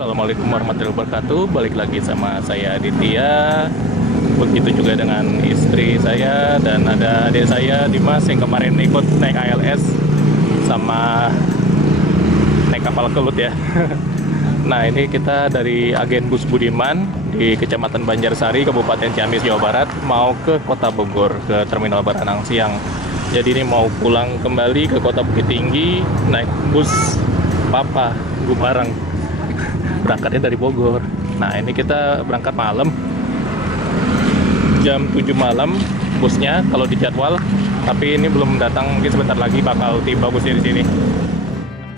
Assalamualaikum warahmatullahi wabarakatuh. Balik lagi sama saya Aditya. Begitu juga dengan istri saya dan ada adik saya Dimas yang kemarin ikut naik ALS sama naik kapal kelut ya. Nah, ini kita dari agen Bus Budiman di Kecamatan Banjarsari, Kabupaten Ciamis, Jawa Barat, mau ke Kota Bogor, ke Terminal Baranang Siang. Jadi ini mau pulang kembali ke Kota Bukit Tinggi, naik bus Papa Gumarang. Berangkatnya dari Bogor. Nah, ini kita berangkat malam. Jam 7 malam busnya kalau dijadwal, tapi ini belum datang, mungkin sebentar lagi bakal tiba busnya di sini.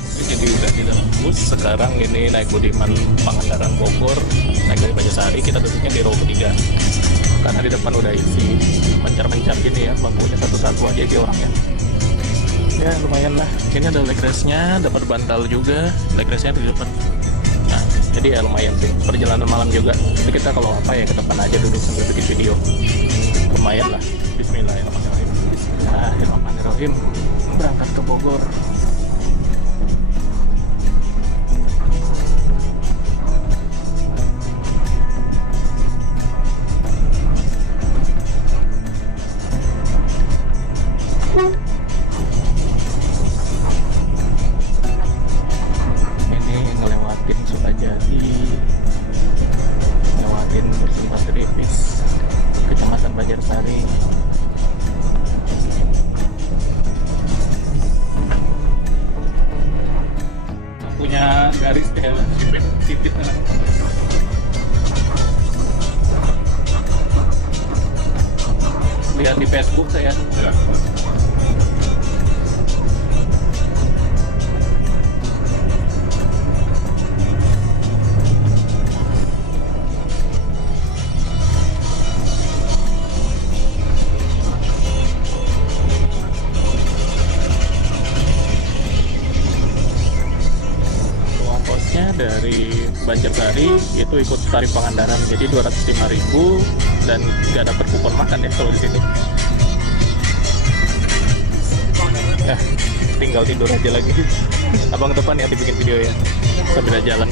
Jadi udah di dalam bus, sekarang ini naik Budiman Pangandaran Bogor, naik dari Banjarsari, kita duduknya di row ketiga. Karena di depan udah isi mencar-mencar gini ya, bangkunya satu-satu aja di orangnya. Ya lumayan lah, ini ada leg rest-nya, dapat bantal juga, leg rest-nya di depan. Nah, jadi ya lumayan sih, perjalanan malam juga. Jadi kita kalau apa ya ke depan aja duduk sambil bikin video. Lumayan lah. Bismillahirrahmanirrahim. Bismillahirrahmanirrahim. Berangkat ke Bogor. Lewatin Persimpan Tripis, Kecamatan Banjarsari. Punya garis kayak sipit kan? Lihat di Facebook saya. Ya. Dari Banjarsari itu ikut tarif Pangandaran, jadi 205.000 dan nggak dapat kupon makan ya kalau di sini. Ya, tinggal tidur aja lagi. Abang ke depan ya bikin video ya sambil jalan.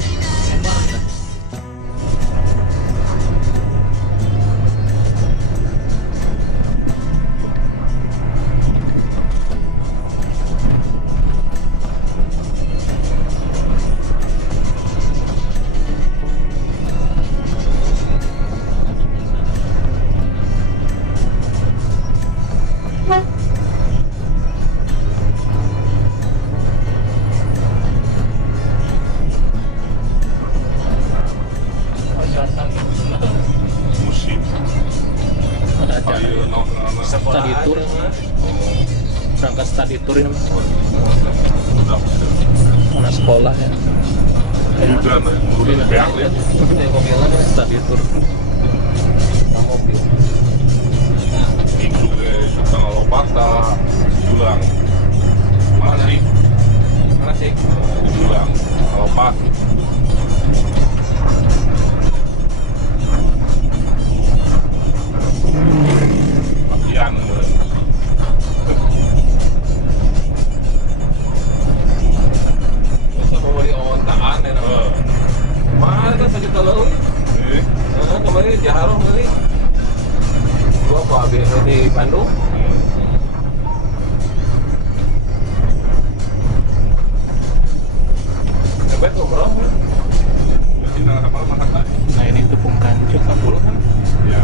Study tour, berangkat study tour ini anak sekolah ya. Study tour. Itu kalau patah, julang masih julang kalau pas. Latihan. Masa mau beli ontaan ya? Mahal kan sakit kalau kemarin Jaharoh beli. Gua apa habis di Bandung? Hebat tuh bro. Nah ini tepung kancut 40 kan? Ya.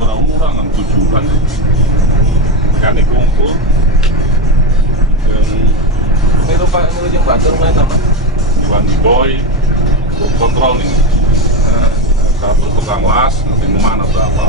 Murah-murah kan tujuan. Yang dikumpul. Ini lupa menuju Batur main apa? Iwan Boy, kontrol nih. Satu tukang las, nanti kemana berapa?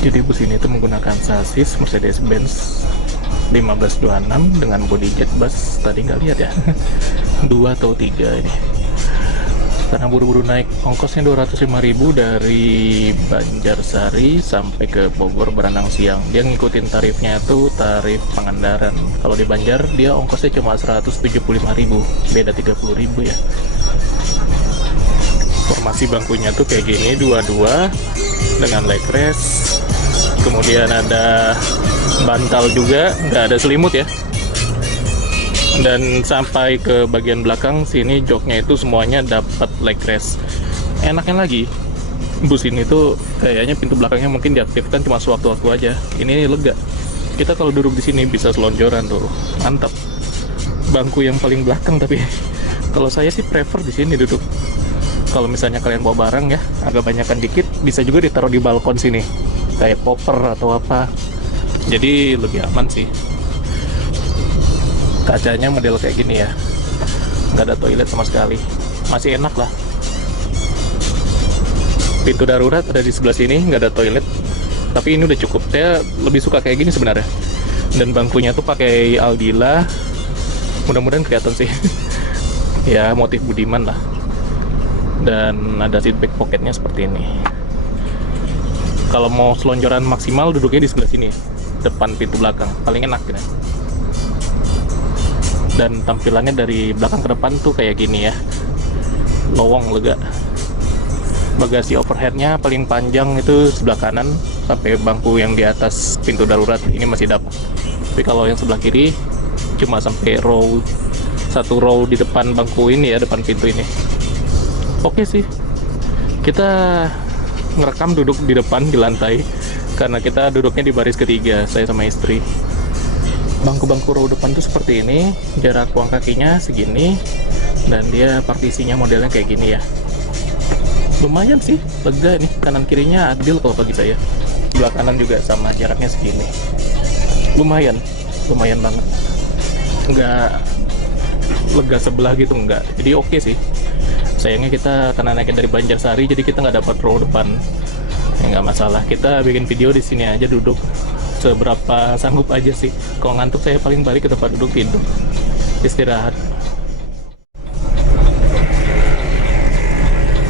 Jadi bus ini tuh menggunakan sasis Mercedes-Benz 1526 dengan body jet bus. Tadi nggak lihat ya, 2 atau 3 ini. Karena buru-buru naik, ongkosnya 205.000 dari Banjarsari sampai ke Bogor berenang siang. Dia ngikutin tarifnya itu tarif Pangandaran. Kalau di Banjar dia ongkosnya cuma 175.000, beda 30.000 ya. Formasi bangkunya tuh kayak gini, dua-dua dengan leg rest. Kemudian ada bantal juga, nggak ada selimut ya. Dan sampai ke bagian belakang sini joknya itu semuanya dapat leg rest. Enaknya lagi, bus ini tuh kayaknya pintu belakangnya mungkin diaktifkan cuma sewaktu-waktu aja. Ini lega. Kita kalau duduk di sini bisa selonjoran tuh, mantap. Bangku yang paling belakang, tapi kalau saya sih prefer di sini duduk. Kalau misalnya kalian bawa barang ya, agak banyakan dikit, bisa juga ditaruh di balkon sini, kayak koper atau apa. Jadi lebih aman sih. Kacanya model kayak gini ya, nggak ada toilet sama sekali, masih enak lah. Pintu darurat ada di sebelah sini, nggak ada toilet, tapi ini udah cukup. Saya lebih suka kayak gini sebenarnya. Dan bangkunya tuh pakai Aldila, mudah-mudahan kelihatan sih. Ya motif Budiman lah. Dan ada seat back pocketnya seperti ini. Kalau mau selonjoran maksimal duduknya di sebelah sini, depan pintu belakang, paling enak gitu. Dan tampilannya dari belakang ke depan tuh kayak gini ya, lowong, lega. Bagasi overheadnya paling panjang itu sebelah kanan sampai bangku yang di atas pintu darurat ini masih dapat. Tapi kalau yang sebelah kiri cuma sampai satu row di depan bangku ini ya, depan pintu ini. Oke sih, kita ngerekam duduk di depan di lantai karena kita duduknya di baris ketiga, saya sama istri. Bangku-bangku row depan tuh seperti ini, jarak ruang kakinya segini, dan dia partisinya modelnya kayak gini ya. Lumayan sih, lega nih, kanan kirinya adil kalau bagi saya. Sebelah kanan juga sama, jaraknya segini. Lumayan banget. Enggak lega sebelah gitu, enggak. Jadi oke sih. Sayangnya kita karena naiknya dari Banjarsari, jadi kita nggak dapat row depan. Ya nggak masalah, kita bikin video di sini aja duduk. Seberapa sanggup aja sih. Kalau ngantuk saya paling balik ke tempat duduk tidur, istirahat.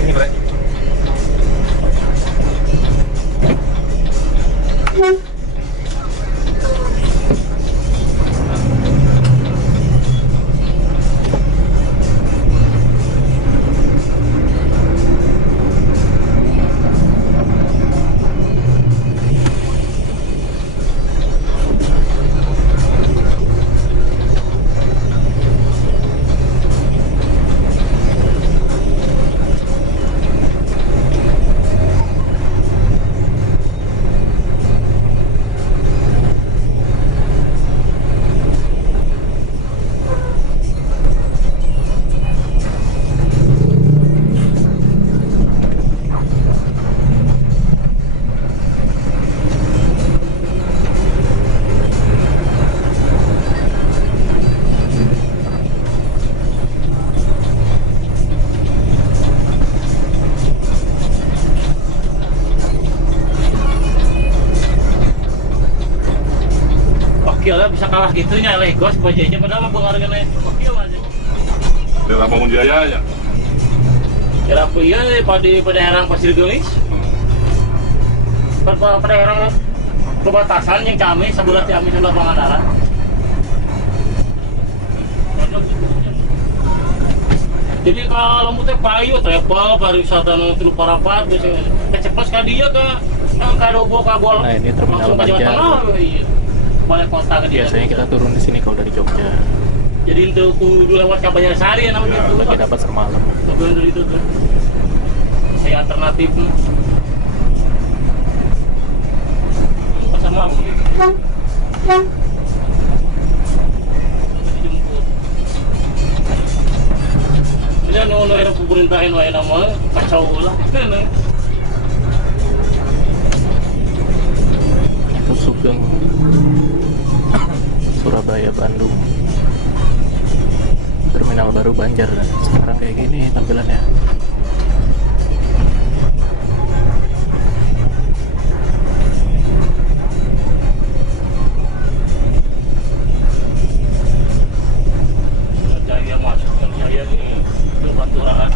Ini Bre. Lah bisa kalah gitunya Legos bajanya padahal mah penghargaan Tokyo aja. Dalam Bangun Jaya ya. Kira apa iya pada herang Pasir Gelis. Pada herang perbatasan yang kami sebelah kami sebelah Pangandaran. Jadi kalau mutnya payu travel pariwisata nu tilu parapat biasanya kecepat ka dia ka kadobo ka gol. Nah, ini terminal Banjar. Boleh kota ke dia. Biasanya kita turun di sini kalau dari Jogja. Jadi untuk kudu lewat ke Banjarsari ya namanya itu. Lagi dapat semalam. Tujuan dari itu tuh. Saya alternatif. Pasar mau. Dijemput. Ini anu era pemerintahan wae nama kacau lah. Itu Sugeng Surabaya, Bandung. Terminal baru Banjar. Sekarang kayak gini tampilannya. aturan.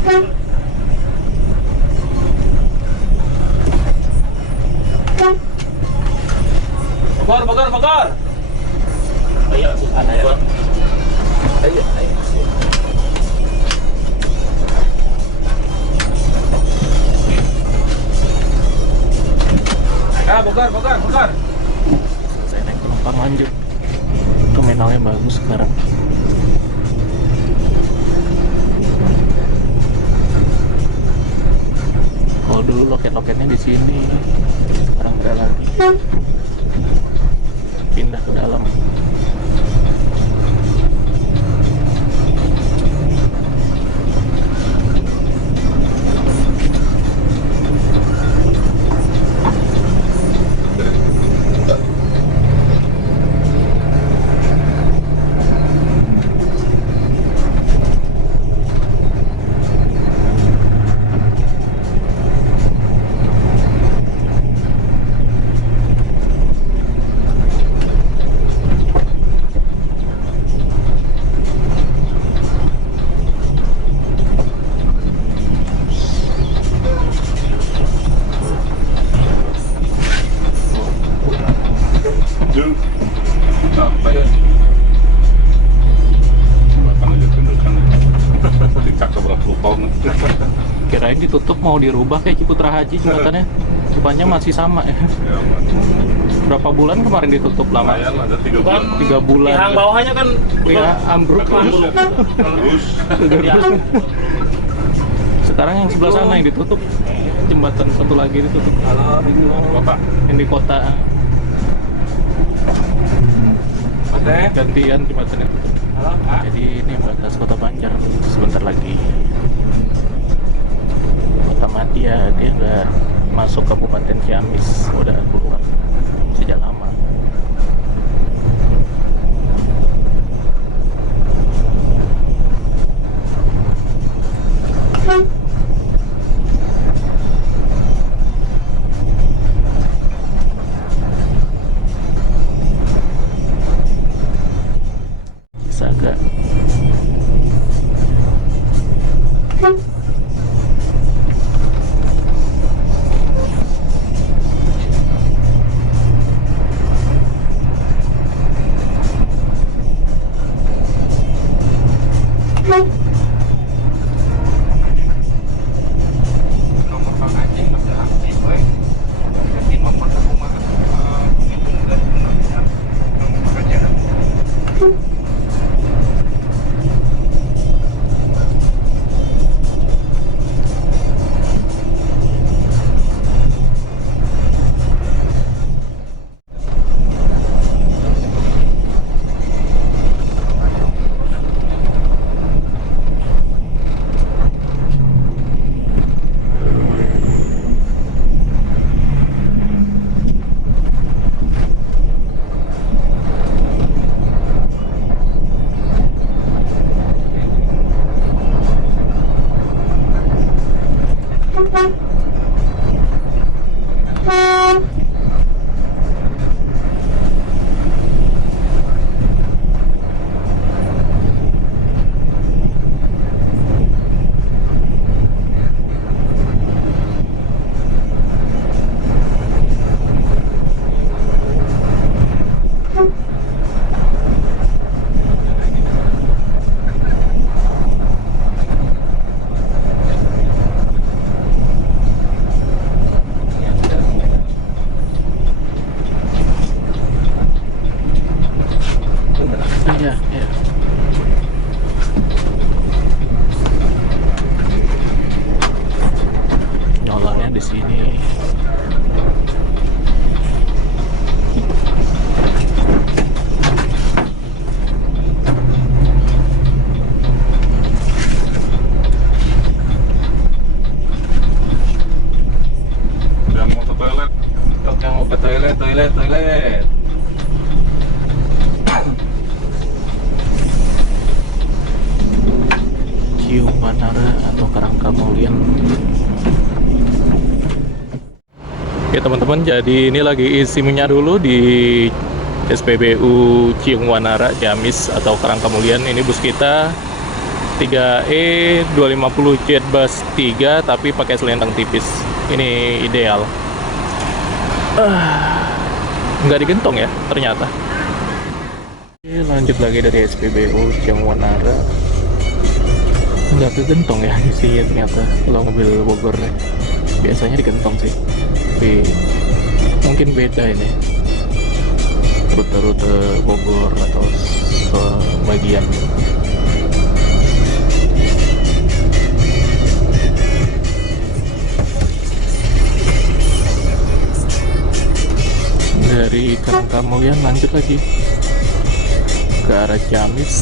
Bogor. Ayo, ayo. Ayo. Bogor. Saya naik penumpang lanjut. Terminalnya bagus sekarang. Kalau dulu loket-loketnya di sini, sekarang nggak ada lagi. Pindah ke dalam. Jul. Apa yun? Makan aja tunjukkan. Dicak sebelah tahun. Kirain ditutup mau dirubah kayak Ciputra Haji jembatannya. Rupanya masih sama ya. Ya, Berapa bulan kemarin ditutup lama? lumayan ada 3 Kan bulan. 3 bulan. Yang bawahnya kan Ya, ambruk. Terus Ya. Sekarang yang sebelah sana yang ditutup. Jembatan satu lagi ditutup. Halo, kota. Yang di kota Mas gantian jembatannya tutup. Halo, Pak. Jadi ini batas Kota Banjar sebentar lagi. Kota Madia dia udah masuk Kabupaten Ciamis, udah keluar sejak lama. Saga. Nomor Kang Aceh Mas Dalam, boy. Jadi nomor rumah nomor kerjaan. Iya, iya. Nyolangnya di sini. Yang mau ke toilet. Oke, mau ke toilet. Cium Wanara atau Karangkamulian. Oke teman-teman, jadi ini lagi isi minyak dulu di SPBU Ciung Wanara Ciamis atau Karangkamulian. Ini bus kita 3E 250 jet bus 3 tapi pakai selendang tipis. Ini ideal. Nggak digentong ya ternyata. Oke, lanjut lagi dari SPBU Ciawanara. Nggak kegentong ya isinya ternyata kalau mobil Bogor nih. Biasanya digentong sih, tapi mungkin beda ini rute-rute Bogor atau sebagian. Dari Karangkamuyan lanjut lagi ke arah Ciamis.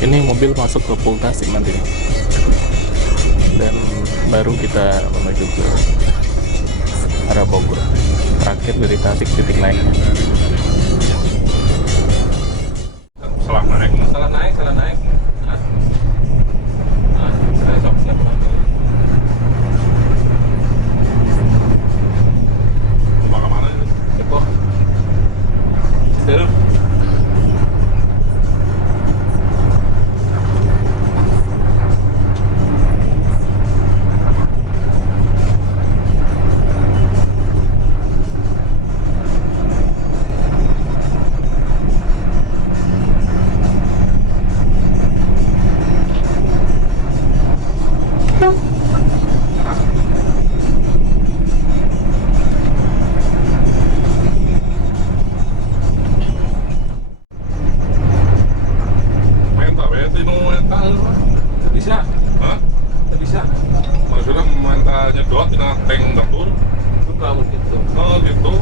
Ini mobil masuk ke Pul Tasik nanti nih. Dan baru kita menuju ke arah Bogor. Terakhir dari Tasik titik naiknya. Salah naik. Salah naik. Saya siap Kemana itu? Depok. Seru. Menta, bete no menta. Bisa. Hah? Bisa. Maksudnya menta nyedot di tank dapur. Buka begitu. Oh gitu.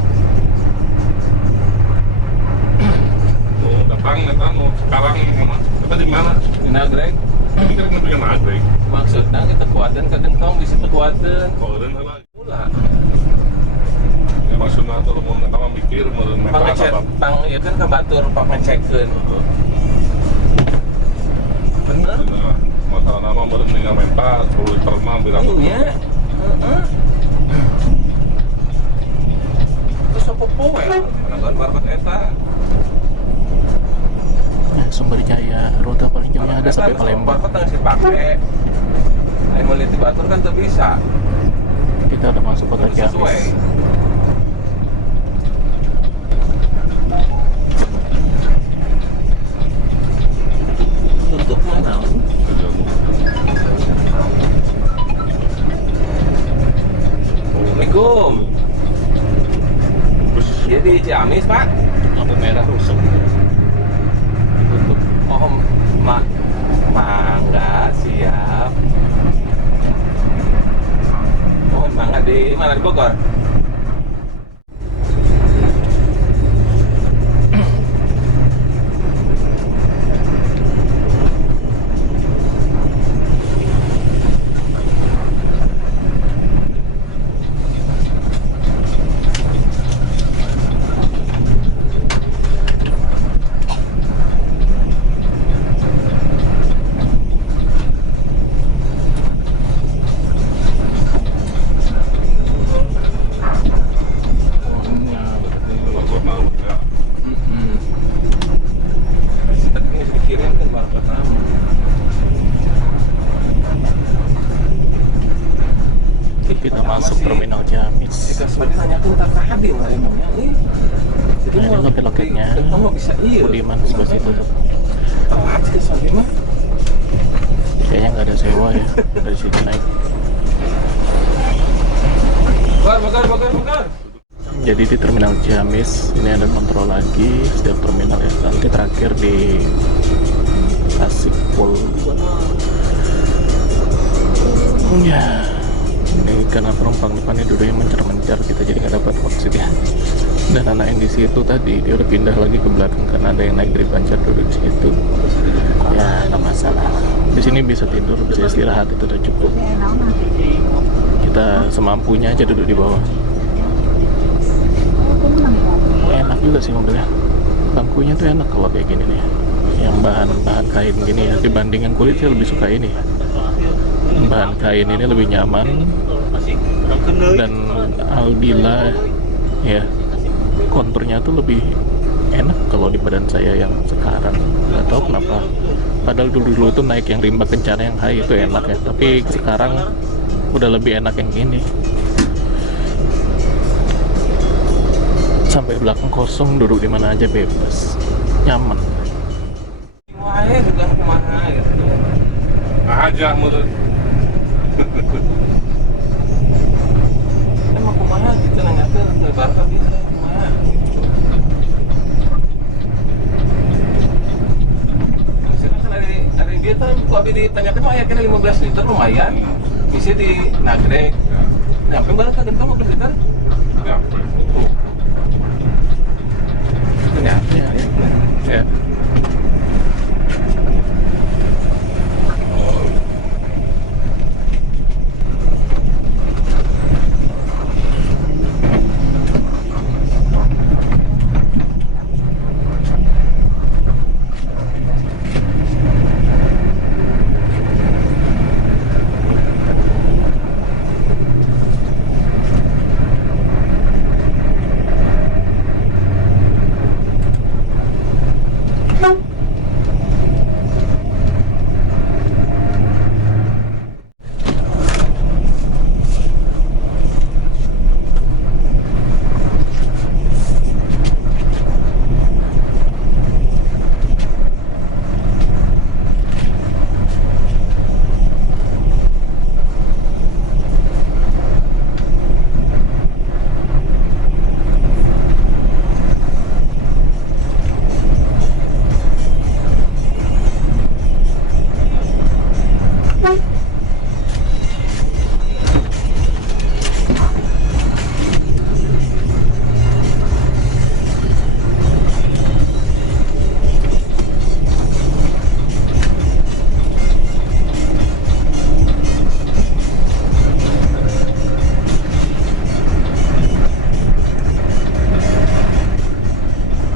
Oh datang sekarang mana? Kita di mana? Di Nagreg. Ini kan ngebeli nagrek. Maksudnya kita kuatan kegentong bisa kuatan. Oh dan lah. Mula. Ya maksudnya tuh mau kita mikir mau menta Pangecek, apa? ya kan kebatur pangecekeun. Bener. Nah, masalah nama baru meninggal menta 10 liter mah bilang. Iya. Heeh. Terus apa poe? Nonton barcode eta. Nah, Sumber Jaya, rute paling jauhnya ada sampai Palembang. Barcode tengah dipake. Ayo mau lihat di batur kan tuh bisa. Kita udah masuk kota Harus sesuai. Ciamis. Tutup mana? Assalamualaikum. Jadi Ciamis, Pak. Lampu merah rusak. Tutup. Oh, mangga siap. Oh, mangga di mana, di Bogor? Barcode naruh ya. Tadi kan dikirim kan baru pertama. Kita masuk terminal Ciamis. Jika sudah ditanyakan tak hadir lah emangnya. Nah, ini loket-loketnya. Kamu bisa iya. Budiman sebelah situ tuh. Telat sih sampai mah. Kayaknya nggak ada sewa ya dari situ naik. Bakar. Jadi di terminal Ciamis ini ada kontrol lagi setiap terminal ya. Nanti terakhir di Tasik Pul. Ya, ini karena penumpang depannya duduknya mencar-mencar, kita jadi nggak dapat vaksin ya. Dan anak yang di situ tadi dia udah pindah lagi ke belakang karena ada yang naik dari Banjar duduk di situ. Ya nggak masalah. Di sini bisa tidur, bisa istirahat, itu udah cukup. Kita semampunya aja duduk di bawah. Enak juga sih mobilnya. Bangkunya tuh enak kalau kayak gini nih. Yang bahan kain gini ya, dibandingkan kulit saya lebih suka ini. Bahan kain ini lebih nyaman dan alhamdulillah ya konturnya tuh lebih enak kalau di badan saya yang sekarang. Nggak tahu kenapa, padahal dulu tuh naik yang rimba kencana yang high itu enak ya, tapi sekarang udah lebih enak yang ini. Sampai belakang kosong, duduk di mana aja bebas, nyaman. Wae bukan kumaha gitu. Aja menurut. Emang kumaha gitu nangakeun ke Barca bisa kumaha. Misalnya kan hari dia kan abi ditanyakan mah kena 15 liter lumayan. Bisa di Nagrek. Nyampe barang ka gentong 15 liter. Ya, Ternyata Ya.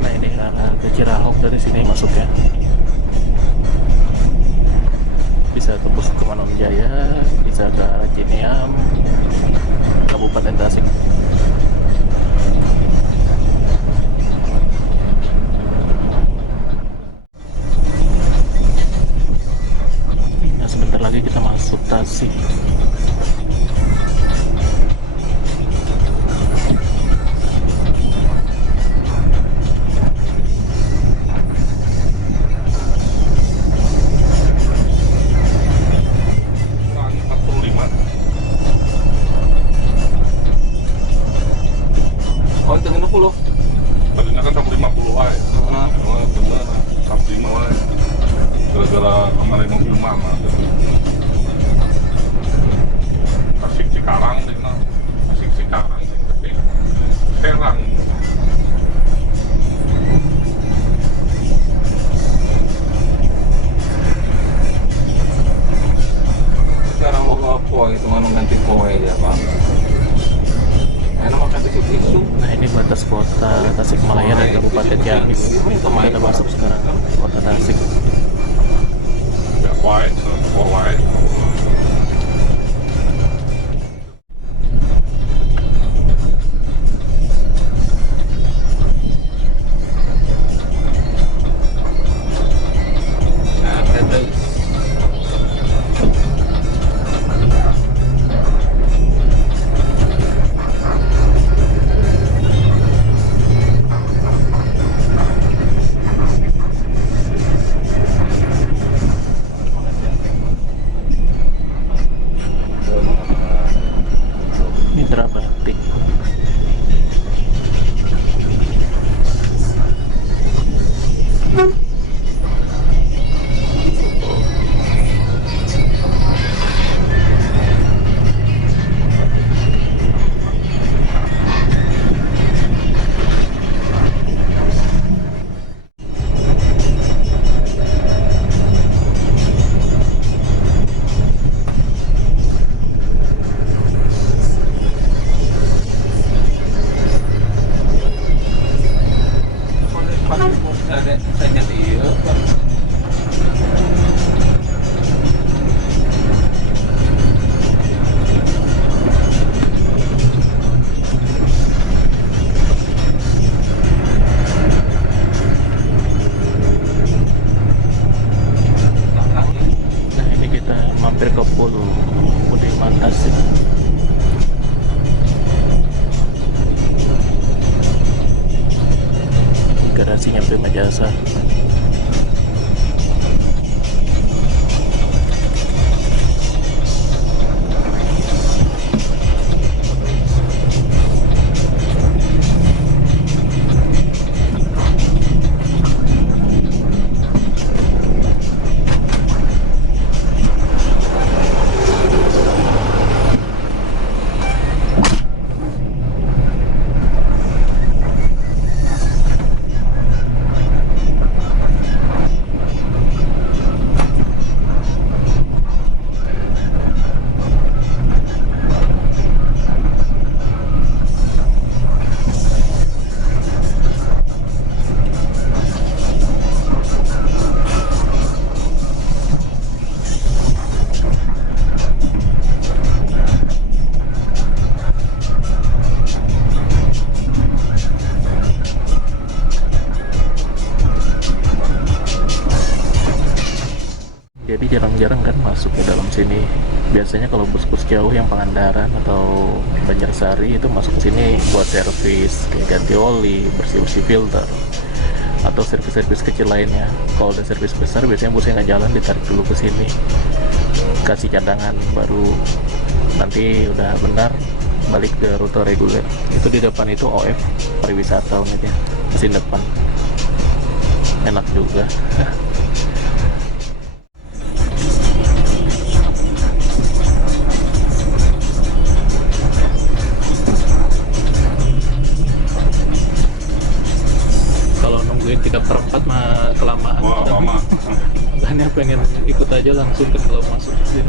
Nah ini arah ke Cirahok dari sini masuknya. Bisa tembus ke Manom Jaya, bisa ke Cineam, Kabupaten Tasik. Nah sebentar lagi kita masuk Tasik. kurang 45. Oh, itu 60. Tadinya kan 150 wae. Heeh. Oh, bener. 150 wae. Gara-gara kemarin mobil mama. Tasik Cikarang deh, nah. Tasik Cikarang deh. Serang. Sekarang mau apa itu mana ganti poe ya, Bang. Enak makan tisu-tisu. Nah ini batas kota Tasikmalaya dan Kabupaten Ciamis. Kita masuk sekarang kota Tasik. Ya wae, wae. Nah, itu. mampir ke Pool Budiman Tasik. Garasinya Prima Jasa. Jadi jarang-jarang kan masuk ke dalam sini. Biasanya kalau bus-bus jauh yang Pangandaran atau Banjarsari itu masuk ke sini buat servis, kayak ganti oli, bersih-bersih filter, atau servis-servis kecil lainnya. Kalau ada servis besar biasanya busnya nggak jalan, ditarik dulu ke sini, kasih cadangan, baru nanti udah benar balik ke rute reguler. Itu di depan itu OF pariwisata unitnya, mesin depan, enak juga. Kalau nungguin 3/4 mah kelamaan. Wah, lama. Makanya pengen ikut aja langsung ke kalau masuk sini.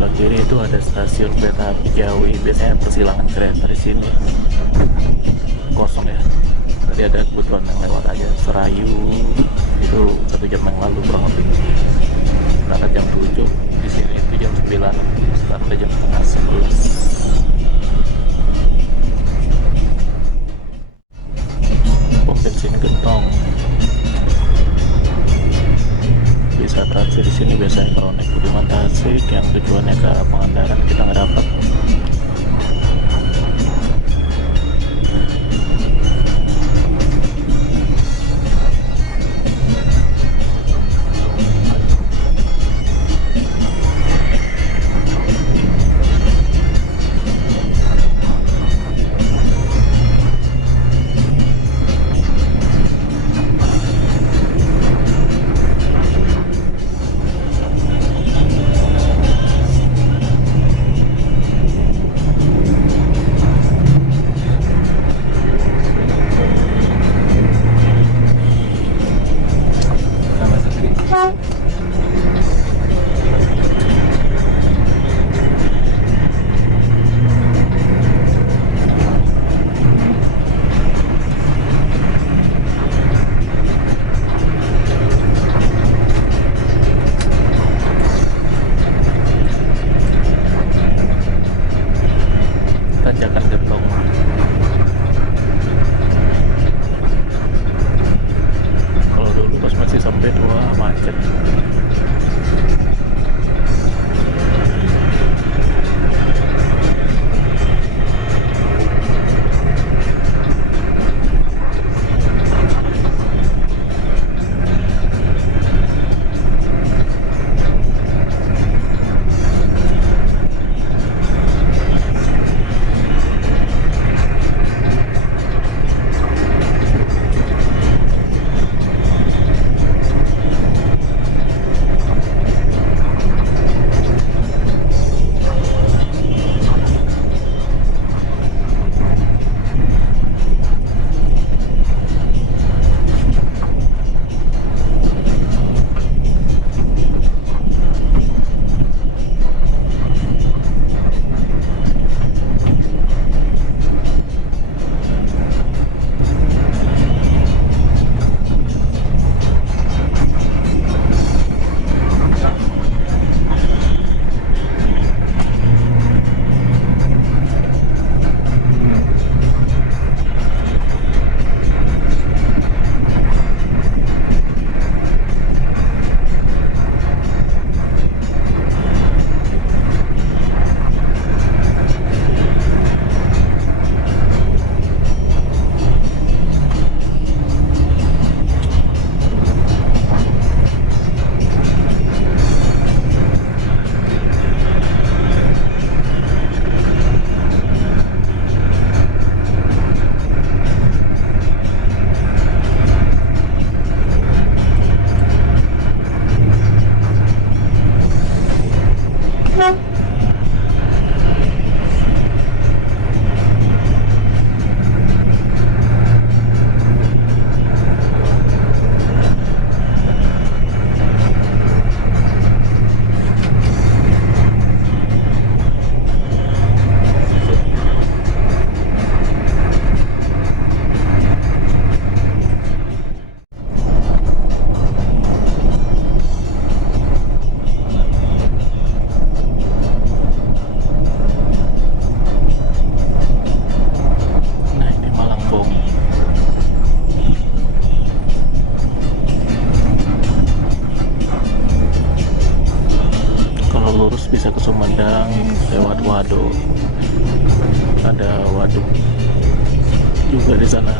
sebelah kiri itu ada stasiun kereta api Ciawi. Biasanya persilangan kereta di sini kosong ya. Tadi ada kebutuhan yang lewat aja Serayu itu 1 jam yang lalu kurang lebih. Berangkat jam 7, di sini itu jam 9, sekarang udah jam setengah 11. Pom bensin Gentong. Bisa transit di sini biasanya kalau naik Budiman Tasik yang tujuannya ke Pangandaran kita nggak dapat. Tanjakan Gentong. Kalau dulu pas masih sampai 2 macet. bisa ke Sumedang lewat Waduk. Ada waduk juga di sana.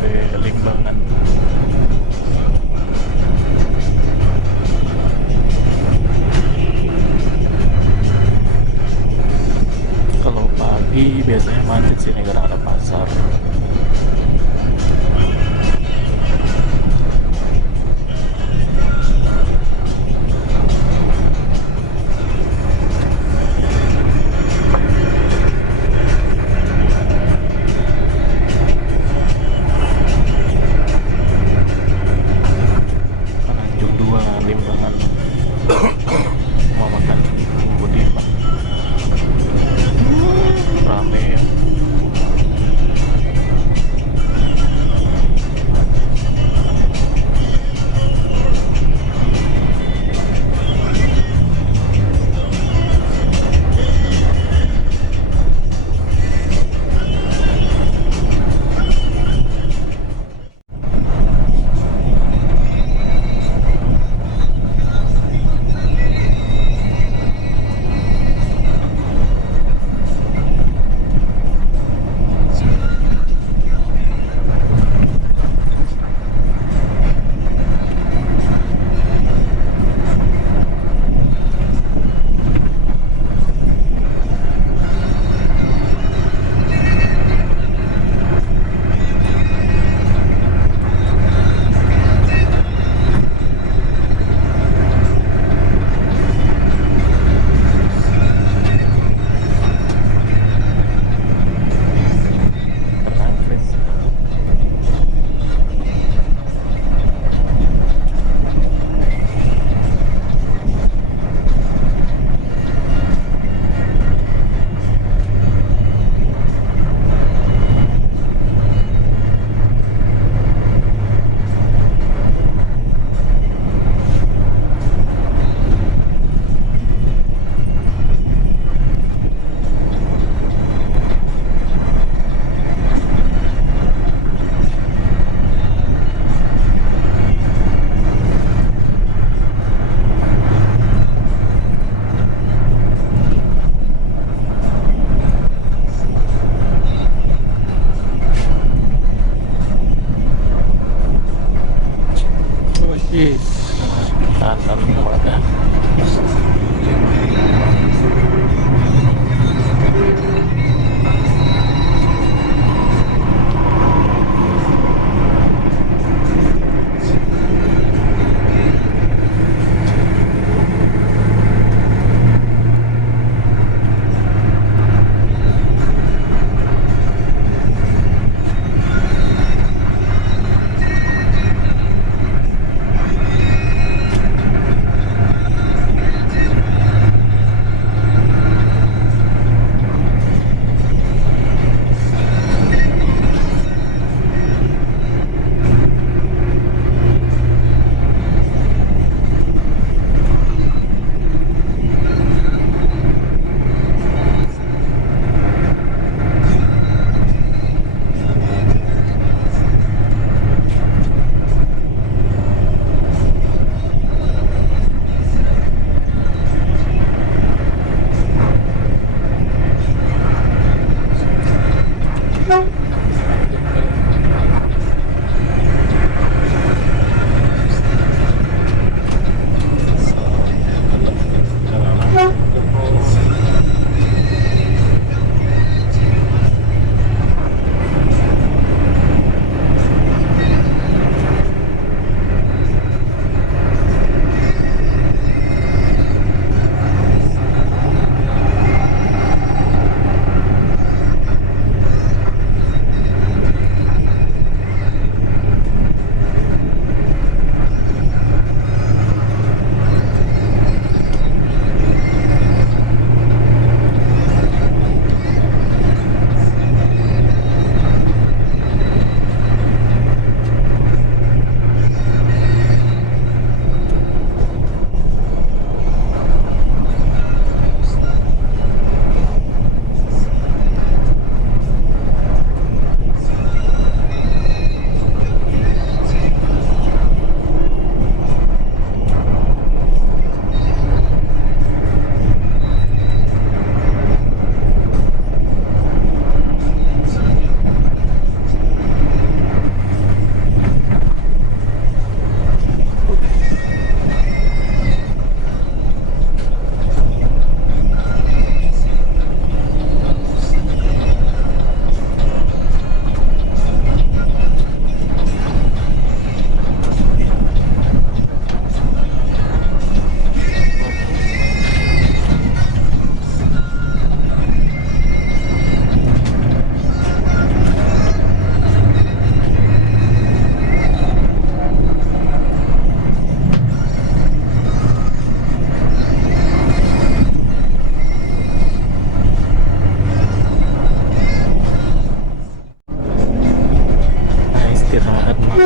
sampai Limbangan. Kalau pagi biasanya macet sini karena ada pasar. Penanjung 2 Limbangan. Mau makan Budiman. Rame ya. Keren, Chris. Wih, kanan mana?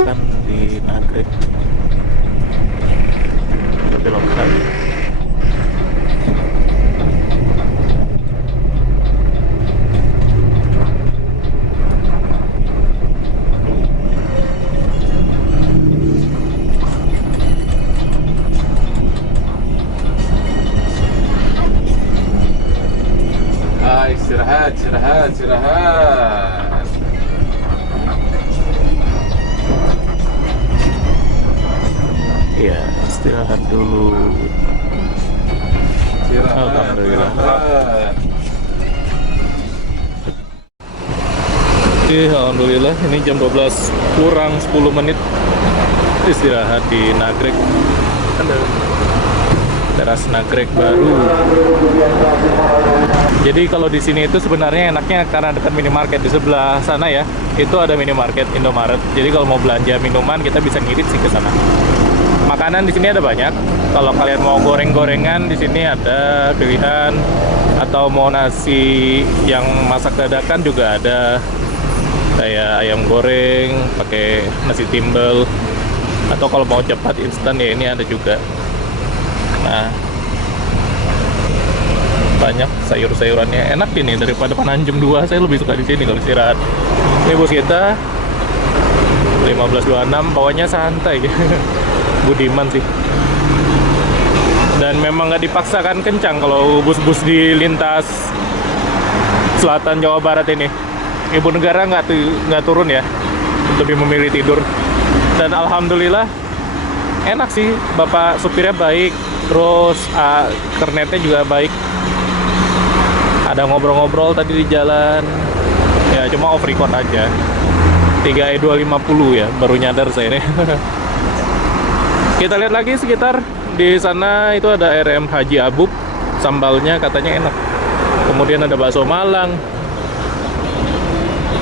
makan di Nagrek. Kita belok kanan. Istirahat, istirahat, istirahat. Iya, istirahat dulu. Istirahat, Alhamdulillah. istirahat. Oke, alhamdulillah ini jam 12 kurang 10 menit istirahat di Nagrek. Ada teras Nagrek baru. Jadi kalau di sini itu sebenarnya enaknya karena dekat minimarket di sebelah sana ya. Itu ada minimarket Indomaret. Jadi kalau mau belanja minuman kita bisa ngirit sih ke sana. Makanan di sini ada banyak. Kalau kalian mau goreng-gorengan di sini ada pilihan, atau mau nasi yang masak dadakan juga ada. Kayak ayam goreng pakai nasi timbel, atau kalau mau cepat instan ya ini ada juga. Nah, banyak sayur-sayurannya, enak ini daripada Pananjung 2. Saya lebih suka di sini kalau istirahat. Ini bus kita 1526, bawanya santai. Budiman sih. Dan memang nggak dipaksakan kencang kalau bus-bus di lintas selatan Jawa Barat ini. Ibu negara nggak turun ya, lebih memilih tidur. Dan alhamdulillah enak sih, bapak supirnya baik, terus internetnya juga baik. Ada ngobrol-ngobrol tadi di jalan, ya cuma off record aja. 3E250 ya, baru nyadar saya nih. Kita lihat lagi sekitar di sana itu ada RM Haji Abub, sambalnya katanya enak. Kemudian ada bakso Malang.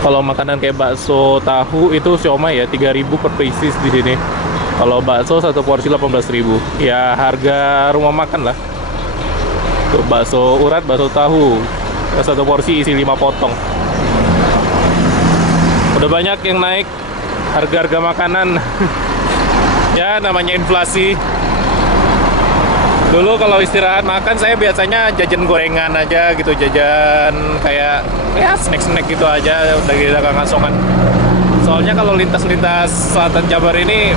Kalau makanan kayak bakso tahu itu siomay ya 3.000 per pieces di sini. Kalau bakso satu porsi 18.000. Ya harga rumah makan lah. Tuh bakso urat, bakso tahu. Satu porsi isi 5 potong. Udah banyak yang naik harga-harga makanan. Ya namanya inflasi. Dulu kalau istirahat makan saya biasanya jajan gorengan aja gitu, jajan kayak ya snack-snack gitu aja udah kita ngasongan. Soalnya kalau lintas-lintas selatan Jabar ini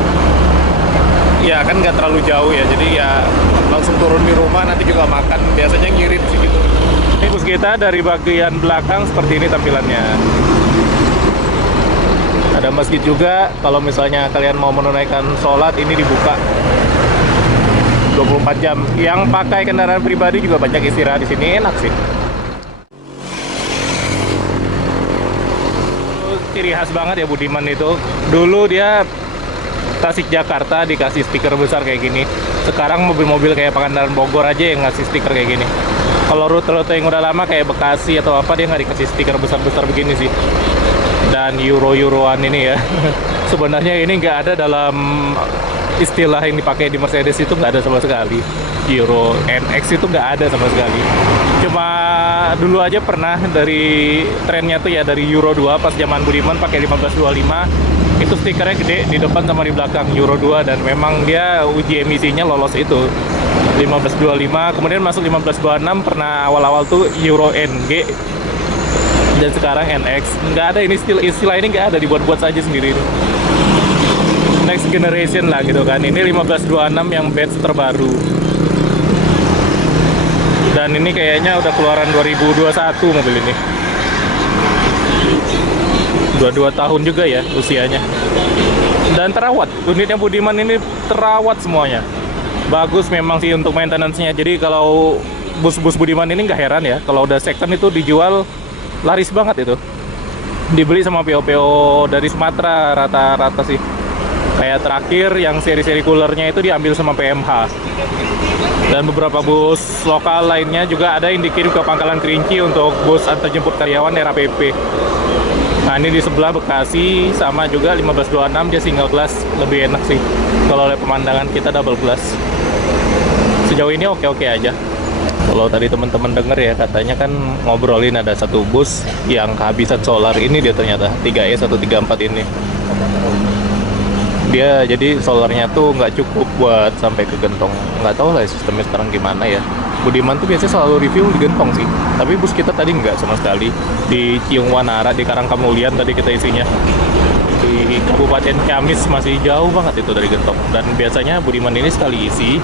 ya kan nggak terlalu jauh ya, jadi ya langsung turun di rumah nanti juga makan, biasanya ngirit sih gitu. Ini bus kita dari bagian belakang seperti ini tampilannya. Ada masjid juga, kalau misalnya kalian mau menunaikan sholat ini dibuka 24 jam. Yang pakai kendaraan pribadi juga banyak istirahat di sini, enak sih. Ciri khas banget ya Budiman itu. Dulu dia Tasik Jakarta dikasih stiker besar kayak gini. Sekarang mobil-mobil kayak Pangandaran Bogor aja yang ngasih stiker kayak gini. Kalau rute-rute yang udah lama kayak Bekasi atau apa dia nggak dikasih stiker besar-besar begini sih. Dan euro-euroan ini ya. Sebenarnya ini nggak ada dalam istilah yang dipakai di Mercedes, itu nggak ada sama sekali. Euro NX itu nggak ada sama sekali. Cuma dulu aja pernah dari trennya tuh ya dari Euro 2 pas zaman Budiman pakai 1525 itu stikernya gede di depan sama di belakang Euro 2, dan memang dia uji emisinya lolos itu 1525. Kemudian masuk 1526 pernah awal-awal tuh Euro NG, dan sekarang NX. Nggak ada ini, istilah ini nggak ada, dibuat-buat saja sendiri itu. Next generation lah gitu kan. Ini 1526 yang batch terbaru. Dan ini kayaknya udah keluaran 2021 mobil ini. 22 tahun juga ya usianya. Dan terawat. Unitnya Budiman ini terawat semuanya. Bagus memang sih untuk maintenance-nya. Jadi kalau bus-bus Budiman ini nggak heran ya, kalau udah second itu dijual laris banget itu. Dibeli sama PO-PO dari Sumatera rata-rata sih. Kayak terakhir yang seri-seri coolernya itu diambil sama PMH. Dan beberapa bus lokal lainnya juga ada yang dikirim ke Pangkalan Kerinci untuk bus antar jemput karyawan era PP. Nah ini di sebelah Bekasi sama juga 1526, dia single glass, lebih enak sih. Kalau lihat pemandangan kita double glass. Sejauh ini oke-oke aja. Kalau tadi teman-teman denger ya, katanya kan ngobrolin ada satu bus yang kehabisan solar. Ini dia ternyata 3E134 ini. Dia jadi solarnya tuh nggak cukup buat sampai ke Gentong. Nggak tahu lah sistemnya sekarang gimana ya. Budiman tuh biasanya selalu review di Gentong sih, tapi bus kita tadi nggak sama sekali. Di Ciung Wanara, di Karangkamulian tadi kita isinya. Di Kabupaten Ciamis masih jauh banget itu dari Gentong. Dan biasanya Budiman ini sekali isi,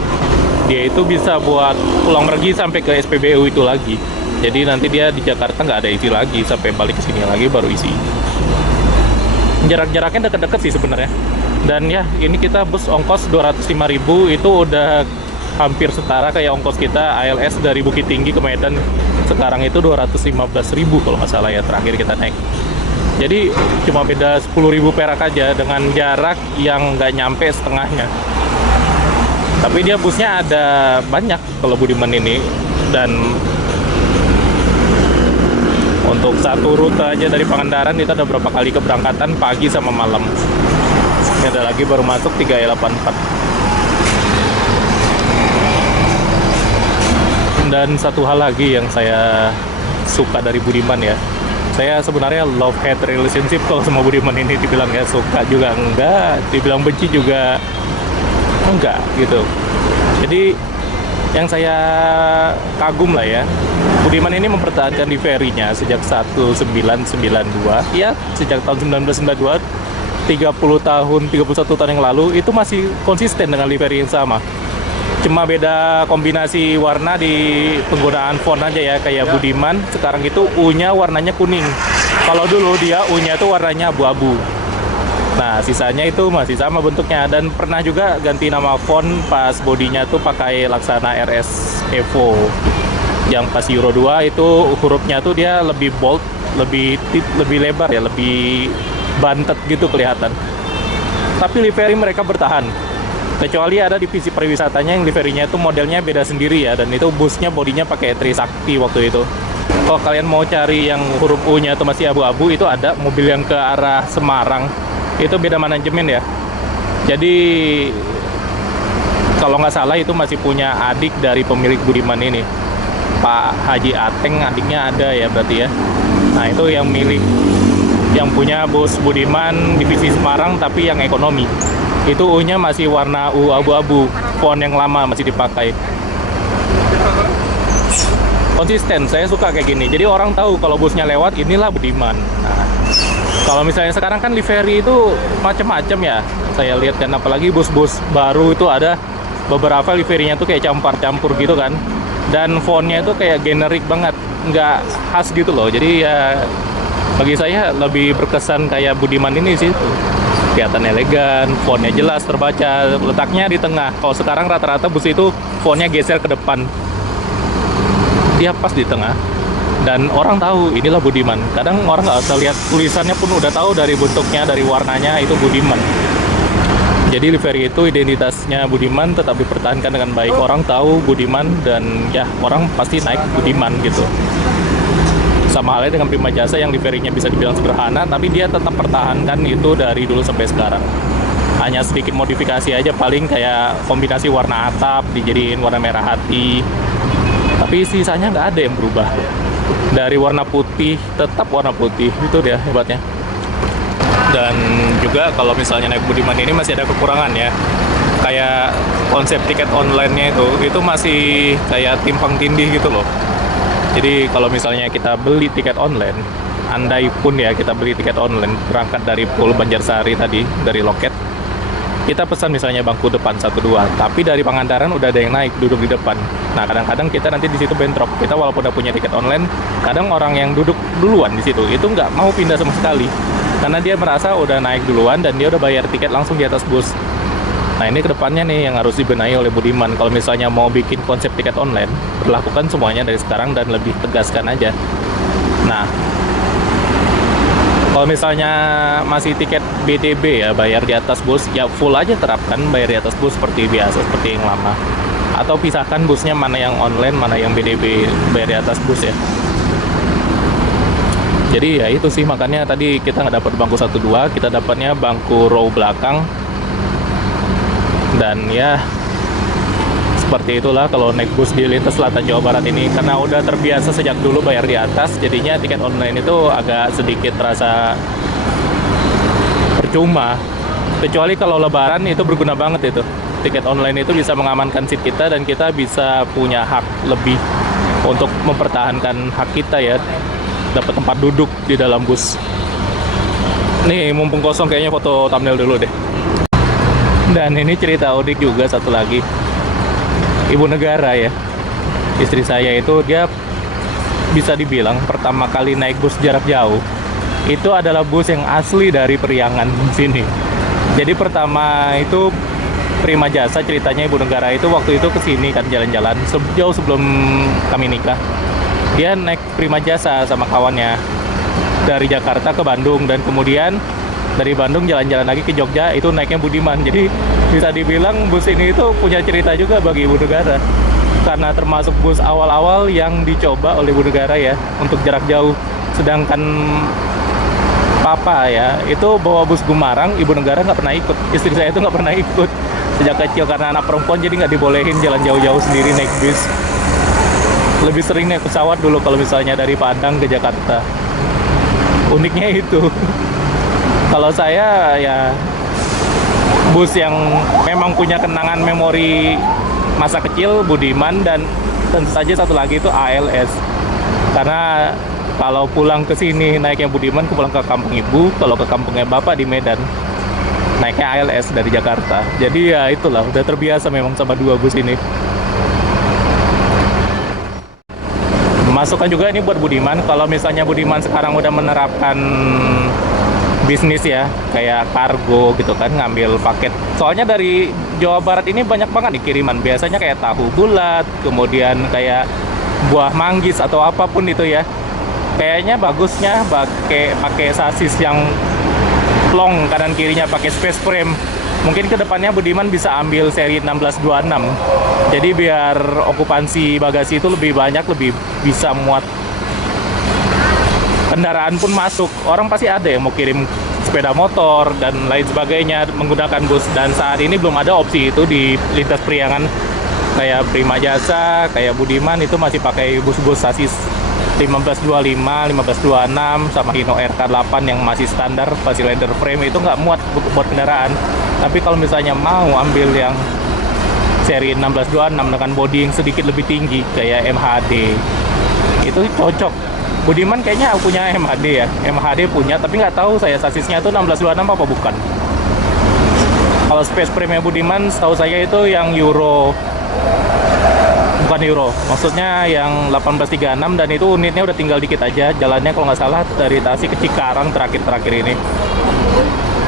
dia itu bisa buat pulang pergi sampai ke SPBU itu lagi. Jadi nanti dia di Jakarta nggak ada isi lagi, sampai balik ke sini lagi baru isi. Jarak-jaraknya deket-deket sih sebenarnya. Dan ya, ini kita bus ongkos 205.000 itu udah hampir setara kayak ongkos kita ALS dari Bukit Tinggi ke Medan. Sekarang itu 215.000 kalau nggak salah ya terakhir kita naik. Jadi cuma beda 10.000 perak aja dengan jarak yang nggak nyampe setengahnya. Tapi dia busnya ada banyak kalau Budiman ini. Dan untuk satu rute aja dari Pangandaran itu ada berapa kali keberangkatan pagi sama malam. Ini ada lagi baru masuk 3E84. Dan satu hal lagi yang saya suka dari Budiman ya, saya sebenarnya love hate relationship kalau sama Budiman ini. Dibilang ya suka juga enggak, dibilang benci juga enggak gitu. Jadi yang saya kagum lah ya, Budiman ini mempertahankan livery-nya sejak 1992 ya, sejak tahun 1992, 31 tahun yang lalu itu masih konsisten dengan livery yang sama. Cuma beda kombinasi warna di penggunaan font aja ya, kayak Budiman sekarang itu U-nya warnanya kuning. Kalau dulu dia U-nya itu warnanya abu-abu. Nah, sisanya itu masih sama bentuknya. Dan pernah juga ganti nama font pas bodinya tuh pakai Laksana RS Evo. Yang pas Euro 2 itu hurufnya tuh dia lebih bold, lebih lebar ya, lebih bantet gitu kelihatan. Tapi livery mereka bertahan. Kecuali ada divisi pariwisatanya yang liverynya itu modelnya beda sendiri ya, dan itu busnya bodinya pakai Trisakti waktu itu. Kalau kalian mau cari yang huruf U-nya itu masih abu-abu, itu ada mobil yang ke arah Semarang. Itu beda manajemen ya. Jadi kalau nggak salah itu masih punya adik dari pemilik Budiman ini, Pak Haji Ateng, adiknya ada ya berarti ya. Nah itu yang milik, yang punya bus Budiman divisi Semarang tapi yang ekonomi. Itu U-nya masih warna U abu-abu, font yang lama masih dipakai. Konsisten, saya suka kayak gini. Jadi orang tahu kalau busnya lewat, inilah Budiman. Nah, kalau misalnya sekarang kan livery itu macam-macam ya. Saya lihat kan, apalagi bus-bus baru itu ada beberapa liverynya tuh kayak campur-campur gitu kan. Dan fontnya itu kayak generik banget, nggak khas gitu loh. Jadi ya bagi saya lebih berkesan kayak Budiman ini sih. Kelihatan elegan, fontnya jelas terbaca, letaknya di tengah. Kalau sekarang rata-rata bus itu fontnya geser ke depan, dia pas di tengah, dan orang tahu inilah Budiman. Kadang orang nggak usah lihat tulisannya pun udah tahu dari bentuknya, dari warnanya itu Budiman. Jadi livery itu identitasnya Budiman tetap dipertahankan dengan baik. Orang tahu Budiman dan ya orang pasti naik Budiman gitu. Sama halnya dengan Prima Jasa yang liverynya bisa dibilang sederhana, tapi dia tetap pertahankan itu dari dulu sampai sekarang. Hanya sedikit modifikasi aja, paling kayak kombinasi warna atap dijadiin warna merah hati. Tapi sisanya nggak ada yang berubah. Dari warna putih tetap warna putih, itu dia hebatnya. Dan juga kalau misalnya naik Budiman ini masih ada kekurangan ya. Kayak konsep tiket online-nya itu masih kayak timpang tindih gitu loh. Jadi kalau misalnya kita beli tiket online, andai pun ya kita beli tiket online berangkat dari Pulau Banjarsari tadi, dari loket, kita pesan misalnya bangku depan 1-2, tapi dari Pangandaran udah ada yang naik duduk di depan. Nah kadang-kadang kita nanti di situ bentrok. Kita walaupun udah punya tiket online, kadang orang yang duduk duluan di situ itu nggak mau pindah sama sekali, karena dia merasa udah naik duluan dan dia udah bayar tiket langsung di atas bus. Nah ini kedepannya nih yang harus dibenahi oleh Budiman. Kalau misalnya mau bikin konsep tiket online, berlakukan semuanya dari sekarang dan lebih tegaskan aja. Nah, kalau misalnya masih tiket BDB ya, bayar di atas bus, ya full aja terapkan bayar di atas bus seperti biasa, seperti yang lama. Atau pisahkan busnya mana yang online, mana yang BDB, bayar di atas bus ya. Jadi ya itu sih, makanya tadi kita nggak dapat bangku 1-2, kita dapatnya bangku row belakang. Dan ya seperti itulah kalau naik bus di lintas selatan Jawa Barat ini, karena udah terbiasa sejak dulu bayar di atas, jadinya tiket online itu agak sedikit terasa percuma. Kecuali kalau lebaran itu berguna banget itu. Tiket online itu bisa mengamankan seat kita dan kita bisa punya hak lebih untuk mempertahankan hak kita ya. Dapat tempat duduk di dalam bus. Nih, mumpung kosong kayaknya foto thumbnail dulu deh. Dan ini cerita unik juga satu lagi. Ibu negara ya. Istri saya itu dia bisa dibilang pertama kali naik bus jarak jauh. Itu adalah bus yang asli dari Periangan sini. Jadi pertama itu Prima Jasa ceritanya ibu negara itu waktu itu kesini kan jalan-jalan jauh sebelum kami nikah. Dia naik Prima Jasa sama kawannya dari Jakarta ke Bandung dan kemudian dari Bandung jalan-jalan lagi ke Jogja itu naiknya Budiman. Jadi bisa dibilang bus ini itu punya cerita juga bagi ibu negara karena termasuk bus awal-awal yang dicoba oleh ibu negara ya untuk jarak jauh. Sedangkan papa ya itu bawa bus Gumarang, ibu negara nggak pernah ikut. Istri saya itu nggak pernah ikut sejak kecil karena anak perempuan, jadi nggak dibolehin jalan jauh-jauh sendiri naik bus. Lebih sering naik pesawat dulu kalau misalnya dari Padang ke Jakarta. Uniknya itu. Kalau saya ya bus yang memang punya kenangan memori masa kecil Budiman, dan tentu saja satu lagi itu ALS. Karena kalau pulang ke sini naiknya Budiman, pulang ke kampung ibu, kalau ke kampungnya bapak di Medan naiknya ALS dari Jakarta. Jadi ya itulah, udah terbiasa memang sama dua bus ini. Masukan juga ini buat Budiman, kalau misalnya Budiman sekarang udah menerapkan bisnis ya, kayak kargo gitu kan, ngambil paket. Soalnya dari Jawa Barat ini banyak banget nih kiriman, biasanya kayak tahu bulat, kemudian kayak buah manggis atau apapun itu ya. Kayaknya bagusnya pakai sasis yang long, kanan kirinya pakai space frame. Mungkin kedepannya Budiman bisa ambil seri 1626. Jadi biar okupansi bagasi itu lebih banyak, lebih bisa muat. Kendaraan pun masuk. Orang pasti ada yang mau kirim sepeda motor dan lain sebagainya menggunakan bus. Dan saat ini belum ada opsi itu di lintas Priangan. Kayak Prima Jasa, kayak Budiman itu masih pakai bus-bus sasis 1525, 1526 sama Hino RK8 yang masih standar cylinder frame, itu nggak muat buat kendaraan. Tapi kalau misalnya mau ambil yang seri 1626 dengan bodi yang sedikit lebih tinggi kayak MHD, itu cocok. Budiman kayaknya punya MHD ya, MHD punya, tapi nggak tahu saya sasisnya itu 1626 apa bukan. Kalau space frame Budiman setahu saya itu yang bukan Euro, maksudnya yang 1836, dan itu unitnya udah tinggal dikit aja. Jalannya kalau nggak salah dari Tasik ke Cikarang terakhir ini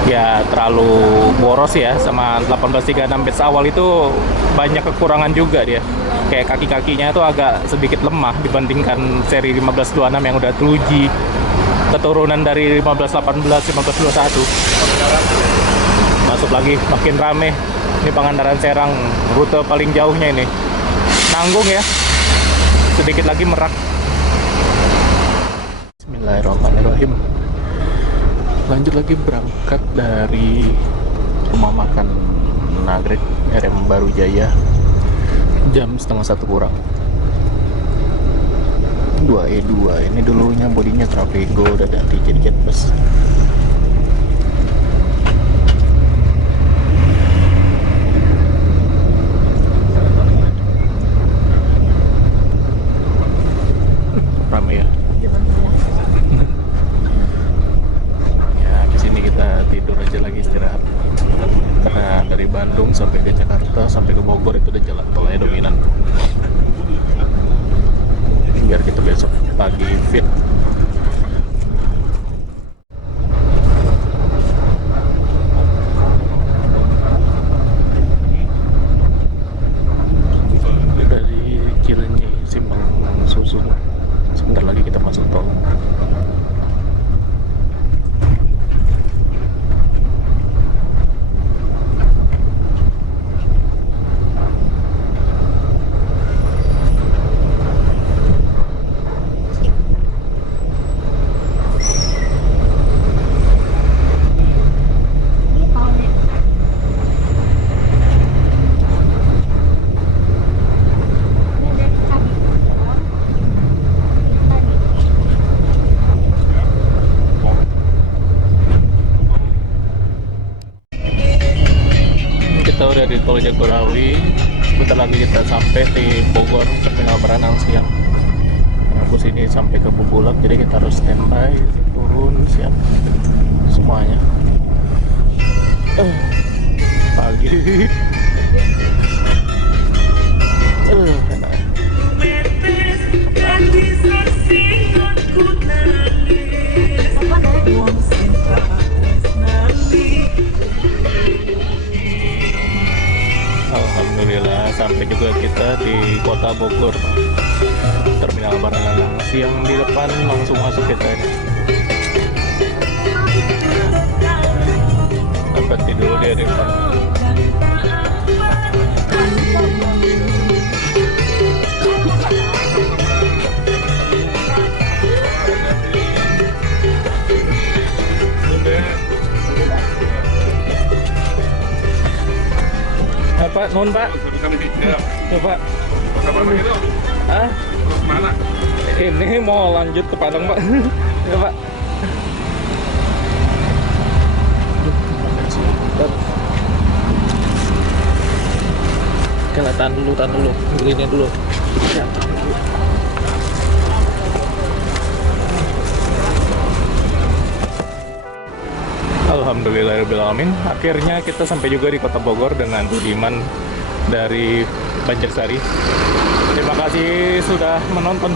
ya terlalu boros ya. Sama 1836 batch awal itu banyak kekurangan juga dia, kayak kaki-kakinya itu agak sedikit lemah dibandingkan seri 1526 yang udah 2G, keturunan dari 1518, 1521. Masuk lagi makin rame ini Pangandaran Serang, rute paling jauhnya ini. Nanggung ya, sedikit lagi Merak. Bismillahirrahmanirrahim. Lanjut lagi berangkat dari rumah makan Nagrek RM Baru Jaya jam 12:30 kurang. 2E2 ini dulunya bodinya Trafego, udah ganti jadi jet bus. Ramai ya. Ya, di sini kita tidur aja lagi, istirahat. Karena dari Bandung sampai ke Jakarta sampai ke Bogor itu udah jalan tolnya dominan. Biar kita besok pagi fit. Dari Cilenyi Simpang Susun. Sebentar lagi kita masuk tol. kita udah di Tol Jagorawi. Sebentar lagi kita sampai di Bogor Terminal Baranang Siang. Karena bus ini sampai ke Bubulak, jadi kita harus standby, turun, siap semuanya. Pagi. Enak. Alhamdulillah sampai juga kita di kota Bogor, Terminal Baranang Siang. Di depan langsung masuk kita ini. Dapat tidur di depan. Pak, non Pak. Coba. Ah, Mana? ini mau lanjut ke Padang Pak. Ya Pak. Oke lah, tahan dulu. Begini dulu. Ya. Alhamdulillahirrahmanirrahim. Akhirnya kita sampai juga di kota Bogor dengan Budiman dari Banjarsari. Terima kasih sudah menonton.